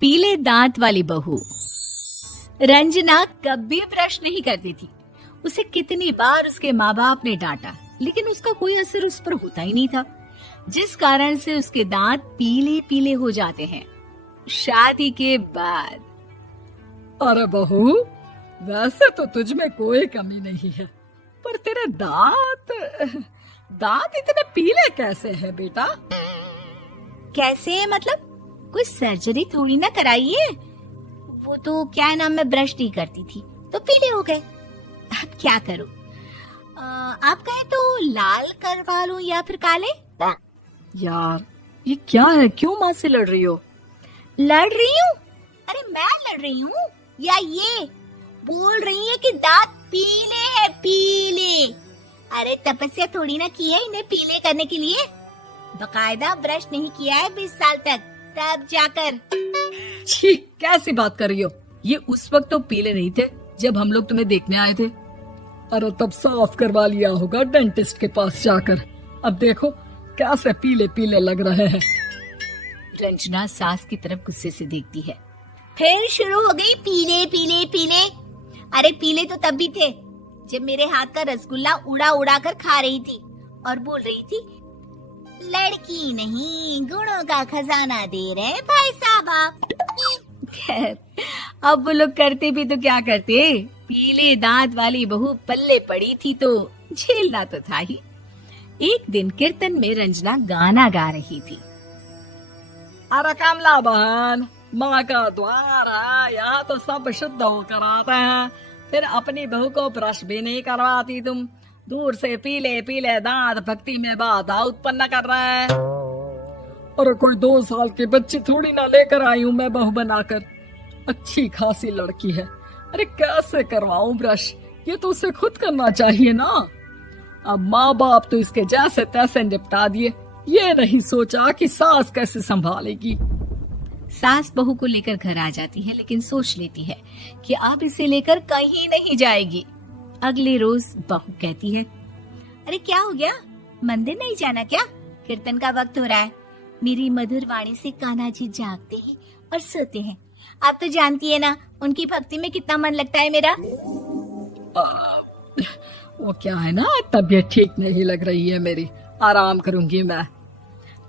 पीले दांत वाली बहू। रंजना कभी ब्रश नहीं करती थी। उसे कितनी बार उसके माँ बाप ने डांटा, लेकिन उसका कोई असर उस पर होता ही नहीं था, जिस कारण से उसके दांत पीले पीले हो जाते हैं। शादी के बाद अरे बहू, वैसे तो तुझ में कोई कमी नहीं है, पर तेरे दांत दांत इतने पीले कैसे हैं बेटा? कैसे मतलब? कोई सर्जरी थोड़ी ना कराई है। वो तो क्या नाम, मैं ब्रश नहीं करती थी तो पीले हो गए। अब क्या करूं? आप कहें तो लाल करवा लूं या फिर काले? यार ये क्या है, क्यों माँ से लड़ रही हो? लड़ रही हूँ? अरे मैं लड़ रही हूँ या ये बोल रही है कि दांत पीले हैं, पीले। अरे तपस्या थोड़ी ना की है इन्हें पीले करने के लिए। बकायदा ब्रश नहीं किया है 20 साल तक, तब जाकर। छी, कैसी बात कर रही हो? ये उस वक्त तो पीले नहीं थे जब हम लोग तुम्हें देखने आए थे। अरे तब साफ करवा लिया होगा डेंटिस्ट के पास जाकर। अब देखो कैसे पीले पीले लग रहे हैं। रंजना सास की तरफ गुस्से से देखती है। फिर शुरू हो गई पीले पीले पीले। अरे पीले तो तब भी थे जब मेरे हाथ का रसगुल्ला उड़ा उड़ा कर खा रही थी और बोल रही थी, लड़की नहीं गुणों का खजाना दे रहे भाई साहब आप। खैर, अब वो लोग करते भी तो क्या करते, पीले दांत वाली बहू पल्ले पड़ी थी तो झेलना तो था ही। एक दिन कीर्तन में रंजना गाना गा रही थी। अरे कमला बहन, माँ का द्वार है, यहाँ तो सब शुद्ध होकर आते हैं, फिर अपनी बहू को ब्रश भी नहीं करवाती तुम। दूर से पीले पीले दांत भक्ति में बाधा उत्पन्न कर रहे हैं। अरे कोई 2 साल की बच्ची थोड़ी ना लेकर आई हूँ मैं बहू बनाकर। अच्छी खासी लड़की है, अरे कैसे करवाऊं ब्रश? ये तो उसे खुद करना चाहिए ना। अब माँ बाप तो इसके जैसे तैसे निपटा दिए, ये नहीं सोचा कि सास कैसे संभालेगी। सास बहू को लेकर घर आ जाती है, लेकिन सोच लेती है कि अब इसे लेकर कहीं नहीं जाएगी। अगले रोज बहू कहती है, अरे क्या हो गया, मंदिर नहीं जाना क्या? कीर्तन का वक्त हो रहा है। मेरी मधुर वाणी से कान्हा जी जागते हैं और सोते हैं। आप तो जानती है ना उनकी भक्ति में कितना मन लगता है मेरा। वो क्या है ना, तबीयत ठीक नहीं लग रही है मेरी, आराम करूंगी मैं।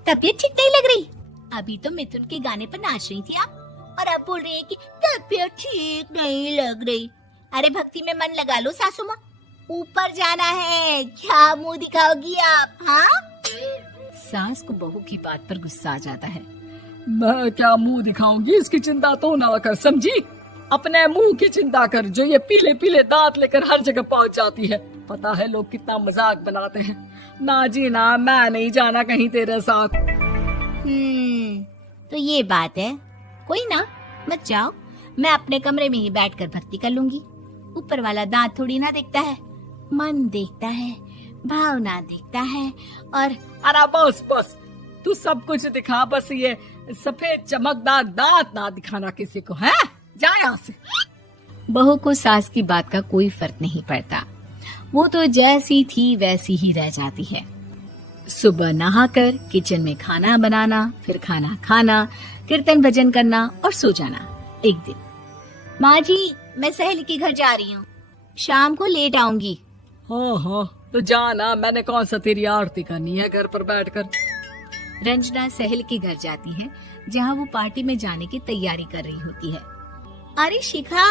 तबीयत ठीक नहीं लग रही? अभी तो मिथुन के गाने पर नाच रही थी आप, और अब बोल रही है कि तबीयत ठीक नहीं लग रही। अरे भक्ति में मन लगा लो सासू माँ, ऊपर जाना है, क्या मुंह दिखाओगी आप? हाँ? सास को बहू की बात पर गुस्सा आ जाता है। मैं क्या मुंह दिखाऊंगी, इसकी चिंता तो ना कर, समझी? अपने मुंह की चिंता कर, जो ये पीले पीले दांत लेकर हर जगह पहुंच जाती है। पता है लोग कितना मजाक बनाते हैं। ना जी ना, मैं नहीं जाना कहीं तेरे साथ। तो ये बात है। कोई ना, मत जाओ, मैं अपने कमरे में ही बैठकर भक्ति कर लूंगी। ऊपर वाला दांत थोड़ी ना देखता है, मन देखता है, भावना देखता है। और अरे बस बस, तू सब कुछ दिखा, बस ये सफेद चमकदार दांत ना दिखाना किसी को, है? जा यहाँ से। बहू को सास की बात का कोई फर्क नहीं पड़ता, वो तो जैसी थी वैसी ही रह जाती है। सुबह नहाकर किचन में खाना बनाना, फिर खाना खाना, कीर्तन भजन करना और सो जाना। एक दिन, माँ जी मैं सहेली के घर जा रही हूँ, शाम को लेट आऊंगी। हाँ हाँ तो जाना, मैंने कौन सा तेरी आरती करनी है घर पर बैठकर। रंजना सहेली के घर जाती है, जहाँ वो पार्टी में जाने की तैयारी कर रही होती है। अरे शिखा,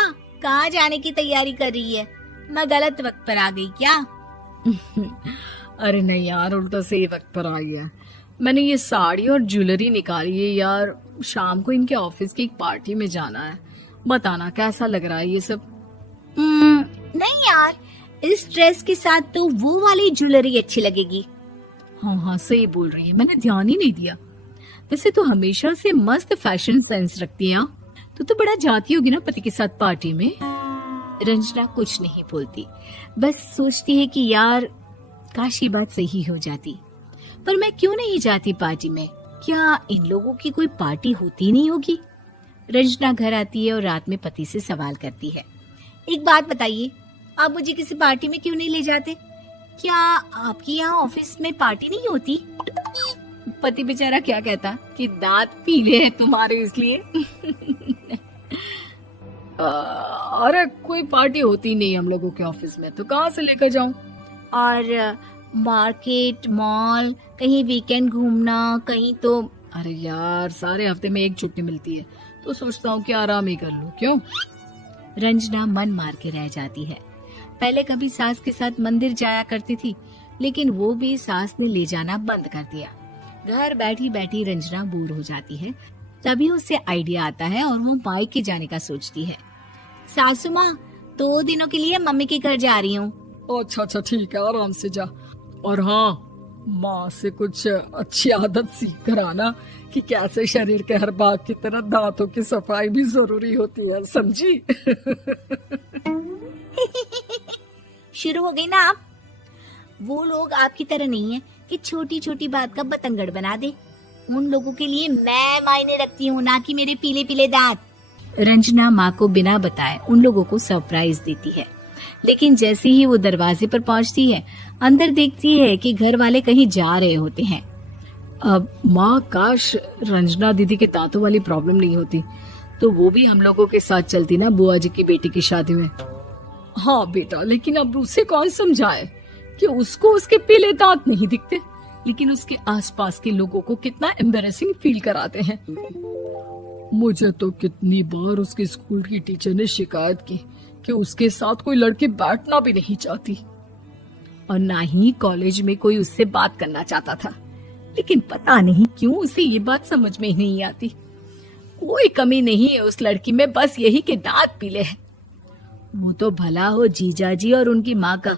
कहाँ जाने की तैयारी कर रही है? मैं गलत वक्त पर आ गई क्या? अरे नहीं यार, उल्टा सही वक्त पर आ गया। मैंने ये साड़ी और ज्वेलरी निकाली है यार, शाम को इनके ऑफिस की एक पार्टी में जाना है। बताना कैसा लग रहा है ये सब? नहीं यार, इस ड्रेस के साथ तो वो वाली ज्वेलरी अच्छी लगेगी। हाँ हाँ सही बोल रही है, मैंने ध्यान ही नहीं दिया। वैसे तो हमेशा से मस्त फैशन सेंस रखती है। तो बड़ा जाती होगी ना पति के साथ पार्टी में। रंजना कुछ नहीं बोलती, बस सोचती है कि यार काश ये बात सही हो जाती। पर मैं क्यों नहीं जाती पार्टी में? क्या इन लोगों की कोई पार्टी होती नहीं होगी? रंजना घर आती है और रात में पति से सवाल करती है, एक बात बताइए, आप मुझे किसी पार्टी में क्यों नहीं ले जाते? क्या आपकी यहाँ ऑफिस में पार्टी नहीं होती? पति बेचारा क्या कहता कि दांत पीले हैं तुम्हारे इसलिए। अरे कोई पार्टी होती नहीं हम लोगों के ऑफिस में, तो कहाँ से लेकर जाऊं? और मार्केट, मॉल, कहीं वीकेंड घूमना, कहीं तो। अरे यार, सारे हफ्ते में एक छुट्टी मिलती है, तो सोचता हूँ कि आराम ही कर लूं। क्यों? रंजना मन मार के रह जाती है। पहले कभी सास के साथ मंदिर जाया करती थी, लेकिन वो भी सास ने ले जाना बंद कर दिया। घर बैठी बैठी रंजना बोर हो जाती है। तभी उसे आइडिया आता है और वो मायके जाने का सोचती है। सासू माँ, 2 दिनों के लिए मम्मी के घर जा रही हूँ। अच्छा अच्छा, ठीक है, आराम से जा। और हाँ, माँ से कुछ अच्छी आदत सीख कर आना कि कैसे शरीर के हर भाग की तरह दांतों की सफाई भी जरूरी होती है, समझी? शुरू हो गई ना आप। वो लोग आपकी तरह नहीं है कि छोटी छोटी बात का बतंगड़ बना दे। उन लोगों के लिए मैं मायने रखती हूँ, ना कि मेरे पीले पीले दांत। रंजना माँ को बिना बताए उन लोगों को सरप्राइज देती है, लेकिन जैसे ही वो दरवाजे पर पहुंचती है, अंदर देखती है कि घर वाले कहीं जा रहे होते हैं। अब माँ, काश रंजना दीदी के दांतों वाली प्रॉब्लम नहीं होती, तो वो भी हम लोगों के साथ चलती ना बुआ जी की बेटी की शादी में। हाँ बेटा, लेकिन अब उसे कौन समझाए कि उसको उसके पीले दांत नहीं दिखते, लेकिन उसके आसपास के लोगों को कितना एम्बैरेसिंग फील कराते हैं। मुझे तो कितनी बार उसके स्कूल की टीचर ने शिकायत की कि उसके साथ कोई लड़की बैठना भी नहीं चाहती, और ना ही कॉलेज में कोई उससे बात करना चाहता था। लेकिन पता नहीं क्यों उसे ये बात समझ में ही नहीं आती। कोई कमी नहीं है उस लड़की में, बस यही कि दांत पीले हैं। वो तो भला हो जीजा जी और उनकी माँ का,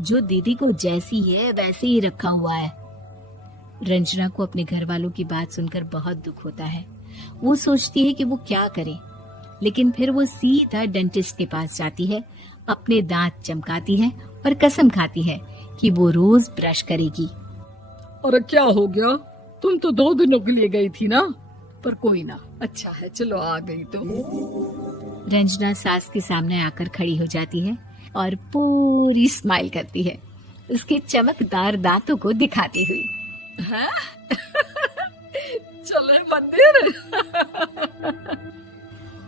जो दीदी को जैसी है वैसे ही रखा हुआ है। रंजना को अपने घर वालों की बात सुनकर बहुत दुख होता है। वो सोचती है कि वो क्या करे, लेकिन फिर वो सीधा डेंटिस्ट के पास जाती है, अपने दांत चमकाती है और कसम खाती है कि वो रोज ब्रश करेगी। अरे क्या हो गया? तुम तो 2 दिनों के लिए गई थी ना, पर कोई ना, अच्छा है, चलो आ गई तो। रंजना सास के सामने आकर खड़ी हो जाती है और पूरी स्माइल करती है, उसके चमकदार दांतों को दिखाती हुई। हैं? चले मंदिर।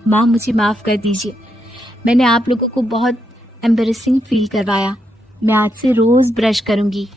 माँ, मुझे माफ कर दीजिए, मैंने आप लोगों को बहुत एम्बैरेसिंग फील करवाया। मैं आज से रोज ब्रश करूंगी।